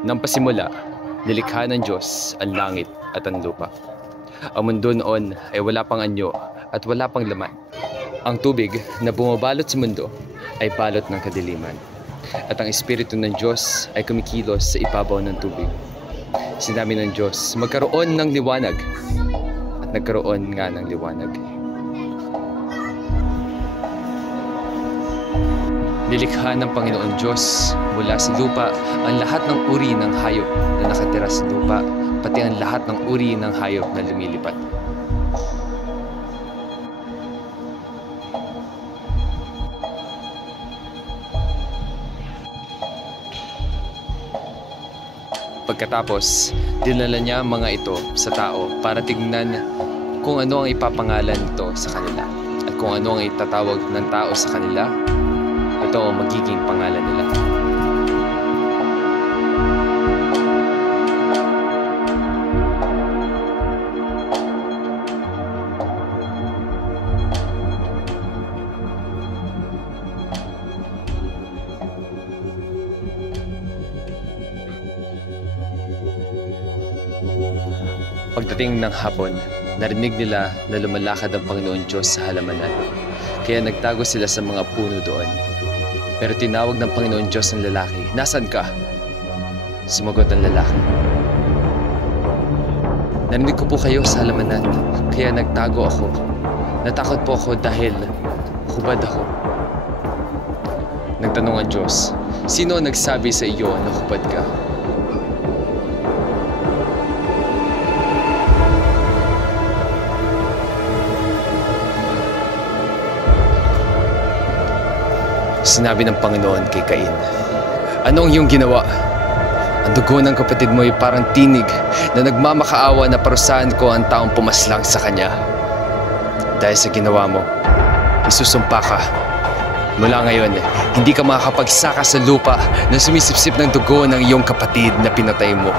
Nang pasimula, nilikha ng Diyos ang langit at ang lupa. Ang mundo noon ay wala pang anyo at wala pang laman. Ang tubig na bumabalot sa mundo ay balot ng kadiliman. At ang Espiritu ng Diyos ay kumikilos sa ibabaw ng tubig. Sinabi ng Diyos, magkaroon ng liwanag. At nagkaroon nga ng liwanag. Nilikha ng Panginoon Diyos mula sa lupa ang lahat ng uri ng hayop na nakatira sa lupa, pati ang lahat ng uri ng hayop na lumilipad. Pagkatapos, dinala niya mga ito sa tao para tignan kung ano ang ipapangalan nito sa kanila. At kung ano ang itatawag ng tao sa kanila, ito ang magiging pangalan nila. Pagdating ng hapon, narinig nila na lumalakad ang Panginoon Diyos sa halamanan. Kaya nagtago sila sa mga puno doon. Pero tinawag ng Panginoon Diyos ang lalaki, "Nasaan ka?" Sumagot ang lalaki, "Narinig ko po kayo sa halamanan, kaya nagtago ako. Natakot po ako dahil hubad ako." Nagtanong ang Diyos, "Sino ang nagsabi sa iyo na hubad ka?" Sinabi ng Panginoon kay Cain, "Ano ang iyong ginawa? Ang dugo ng kapatid mo ay parang tinig na nagmamakaawa na parusahan ko ang taong pumaslang sa kanya. Dahil sa ginawa mo, isusumpa ka. Mula ngayon, hindi ka makakapagsaka sa lupa na sumisipsip ng dugo ng iyong kapatid na pinatay mo."